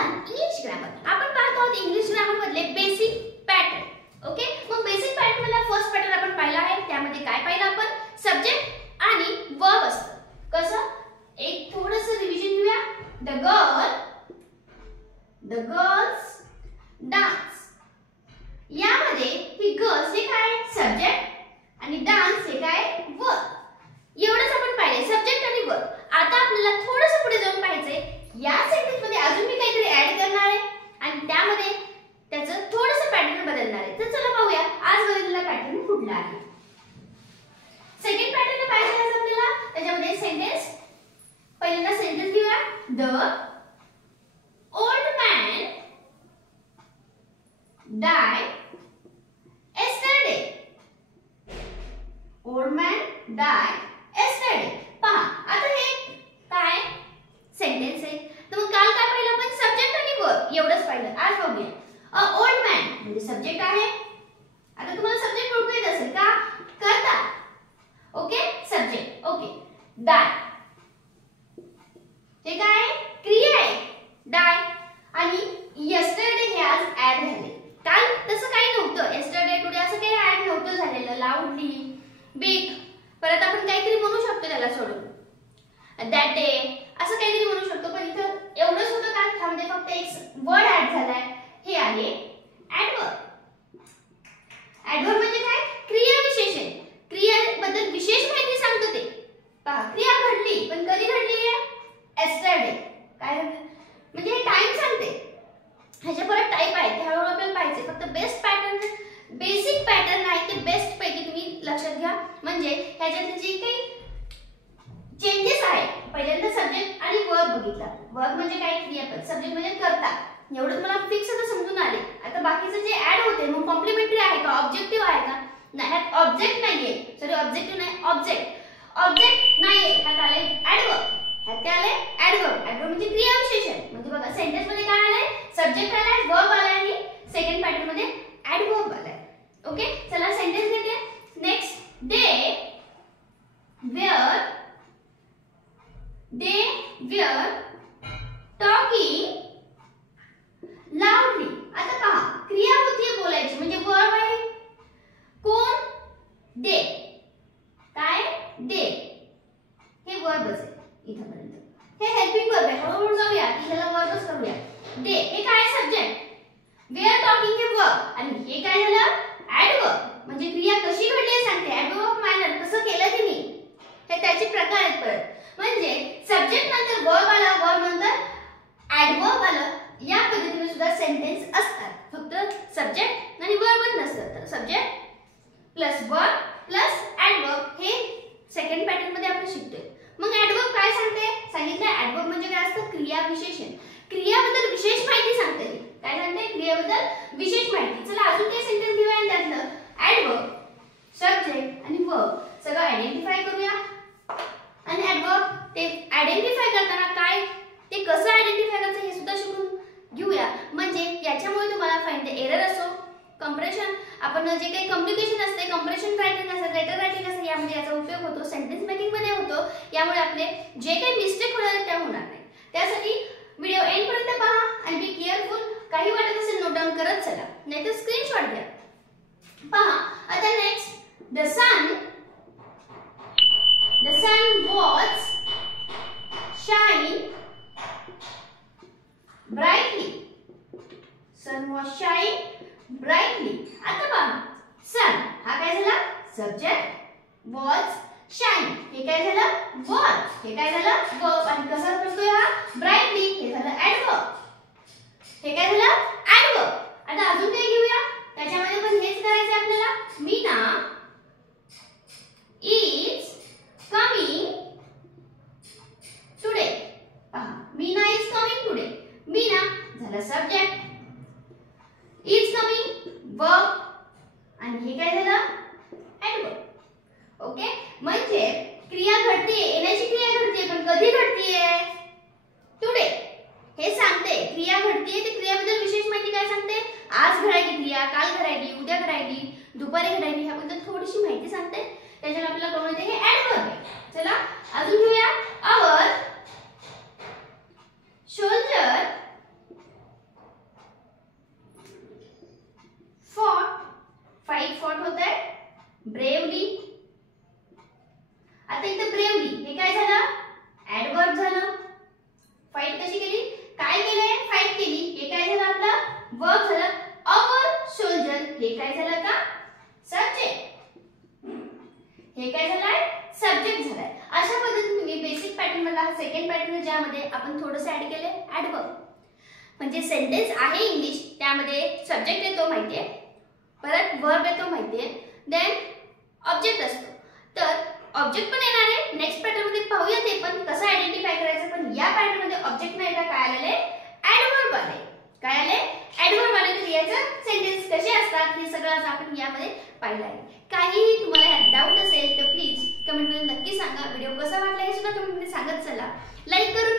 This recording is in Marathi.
Learn English grammar. आपण पाहतो आहोत इंग्लिश ग्रामर मधले बेसिक पॅटर्न. ओके, मग बेसिक पॅटर्न मधला फर्स्ट पॅटर्न आपण पाहिला आहे. त्यामध्ये काय पाहिलं आपण? सब्जेक्ट आणि वर्ब असतं. कसं? एक थोडंसं रिव्हिजन घेऊया. The girls dance. यामध्ये ही गर्ल्स हे काय? सब्जेक्ट आणि डान्स हे काय? वर्ब. एवढंच आपण पाहिले, सब्जेक्ट आणि वर्ब. आता आपल्याला थोडंसं पुढे जाऊन पाहायचंय. या सेंटेन्स मध्ये अजून मी काहीतरी ऍड करणार आहे आणि त्यामध्ये त्याचं थोडंसं पॅटर्न बदलणार आहे. तर चला पाहूया आज बदललेला पॅटर्न कुठला आहे. सेकंड पॅटर्न पाहायचं आहे आपल्याला. त्याच्यामध्ये सेंटेन्स, पहिल्यांदा सेंटेन्स घेऊया. The old man died yesterday. Old man died yesterday. पहा, आता हे काय सेंटेन्स आहे. तर मग काल काय पाहिलं आपण? सब्जेक्ट आणि वर्ब एवढंच पाहिलं. आज बघूया. अ ओल्ड मॅन म्हणजे सब्जेक्ट आहे. आता तुम्हाला सब्जेक्ट ओळखू येत असेल का? करता. Okay, subject. ओके, डाय हे काय? क्रिया आहे. डाय आणि यस्टरडे हे आज ऍड झाले. काल तसं काही नव्हतं. यस्टरडे टुडे असं काही ऍड नव्हतं झालेलं. लाऊडली, बिग, परत आपण काहीतरी म्हणू शकतो त्याला सोडून. दॅट डे असं काहीतरी म्हणू शकतो. पण इथं एवढंच होतं का? त्यामध्ये फक्त एक वर्ड ऍड झालाय. हे आहे ऍडवर्ब. ऍडवर्ब म्हणजे काय? क्रिया विशेषण. क्रियाबद्दल विशेष माहिती सांगतो ते. पहा, क्रिया घडली, पण कधी घडली आहे? यस्टरडे. काय म्हणजे हे टाइम सांगते. ह्याचे परत टाइप आहेत, ते हळूहळू आपल्याला पाहिजे. फक्त बेस्ट पॅटर्न, बेसिक पॅटर्न आहे ते बेस्ट पैकी तुम्ही लक्षात घ्या. म्हणजे ह्याच्यातले जे काही चेंजेस आहे, पहिल्यांदा सब्जेक्ट आणि वर्ब बघितला. वर्ब म्हणजे काय? क्रियापद. सब्जेक्ट म्हणजे करता. एवढं मला फिक्स आता समजून आले. आता बाकीचं जे ऍड होते मग कॉम्प्लिमेंटरी आहे का? ऑब्जेक्टिव्ह आहे का? नाही, ह्यात ऑब्जेक्ट नाहीये. सॉरी, ऑब्जेक्टिव्ह नाही, ऑब्जेक्ट नाहीये. ह्यात आले ऍडवर्ब. ह्यात काय आले? ऍडवर्ब. ऍडवर्ब म्हणजे क्रिया विशेषण. म्हणजे बघा, सेंटेन्स मध्ये काय आलंय? सब्जेक्ट आलाय, वर्ब आलाय आणि सेकंड पॅटर्न मध्ये ऍडवर्ब आलाय. ओके, चला सेंटेन्स घेते. Next, they were talking loudly. आता पहा, क्रिया होतीये बोलायची म्हणजे वर्ब आहे. कोण? दे. काय? दे. हे वर्बच आहे इथपर्यंत. हे हेल्पिंग वर्ब आहे. हळूहळू जाऊया, ह्याला वर्बच करूया. दे हे काय? सब्जेक्ट. वी आर टॉकिंग हे वर्ब आणि हे काय झालं? ऍडवर्ब. म्हणजे क्रिया कशी घडली हे सांगते. ऍडवर्ब ऑफ मॅनर, कसं केलं तिने, हे त्याचे प्रकार आहेत. परत म्हणजे सब्जेक्ट नंतर वर्ब आला, वर्ब नंतर ऍडवर्ब आलं. या पद्धतीने सुद्धा सेंटेन्स असतात. फक्त सब्जेक्ट आणि वर्बच नसतं. तर subject plus verb plus adverb हे सेकंड पॅटर्न मध्ये आपण शिकतोय. मग ऍडवर्ब काय सांगते? सांगितलं ऍडवर्ब म्हणजे काय असतं? क्रिया विशेषण. क्रियाबद्दल विशेष माहिती सांगते. काय सांगते? क्रियाबद्दल विशेष माहिती. चला अजून काही सेंटेन्स घेऊया आणि त्यातलं ऍडवर्ब, सब्जेक्ट आणि वर्ब सगळं आयडेंटिफाय करूया. आणि ऍडवर्ब ते आयडेंटिफाय करताना काय, ते कसं आयडेंटिफाय करायचं हे सुद्धा शिकून घेऊया. म्हणजे याच्यामुळे तुम्हाला फाइंड द एरर असो, कंप्रेशन, आपण जे काही कम्युनिकेशन असते, कंप्रेशन रायटिंग असते, लेटर रायटिंग असते, यामध्ये याचा उपयोग होतो. सेंटेन्स मेकिंग मध्ये होतो. यामुळे आपले जे काही मिस्टेक होणार आहेत त्या होणार नाही. त्यासाठी व्हिडिओ एंड पर्यंत पहा आणि बी केअरफुल. काही वाटत असेल नोट डाऊन करत चला, नाहीतर स्क्रीनशॉट घ्या. पहा आता next, the sun was shine brightly. Sun was shine brightly. आता पहा, sun हा काय झाला? सब्जेक्ट. was shine हे काय झालं? was. हे काय झालं? verb. आणि कसा करतोय हा? brightly हे झालं ऍडवर्ब. हे काय झालं? ऍडवर्ब. आता अजून काय घेऊया. त्याच्यामध्ये पण हेच करायचं आपल्याला. Meena is coming today. पहा, Meena is coming today. Meena झालं सब्जेक्ट. is coming verb आणि हे काय झालं? ऍडवर्ब. ओके, म्हणजे क्रिया घडतीये, येण्याची क्रिया घडतीये, पण कधी घडतीये? टुडे. हे सांगते क्रिया घडतीये. ते क्रियाबद्दल विशेष माहिती काय सांगते? आज घडायची क्रिया, काल घडायली, उद्या घडायली, दुपारी घडायली, ह्याबद्दल थोडीशी माहिती सांगते. त्याच्याने आपल्याला कळून येते हे ऍडवर्ब आहे. चला अजून घेऊया. आवर शोल्जर सेकंड पॅटर्न ज्यामध्ये आपण थोडंसं ऍड केले ऍडवर्ब. म्हणजे सेंटेन्स आहे इंग्लिश, त्यामध्ये सब्जेक्ट येतो माहितीये, परत वर्ब येतो माहितीये, देन ऑब्जेक्ट असतो. तर ऑब्जेक्ट पण येणार आहे नेक्स्ट पॅटर्न मध्ये, पाहूया ते पण कसं आयडेंटिफाय करायचं. पण या पॅटर्न मध्ये ऑब्जेक्ट नाही का काय आलेले ऍडवर्ब आले. काय आले ऍडवर्ब आले. तर याचं सेंटेन्स कसे असतात हे सगळं आज आपण यामध्ये पाहिलं आहे. काहीही तुम्हाला डाऊट असेल तर प्लीज कमेंट मध्ये नक्की सांगा. व्हिडिओ कसा वाटला हे सुद्धा कमेंट मध्ये सांगत चला. लाईक करून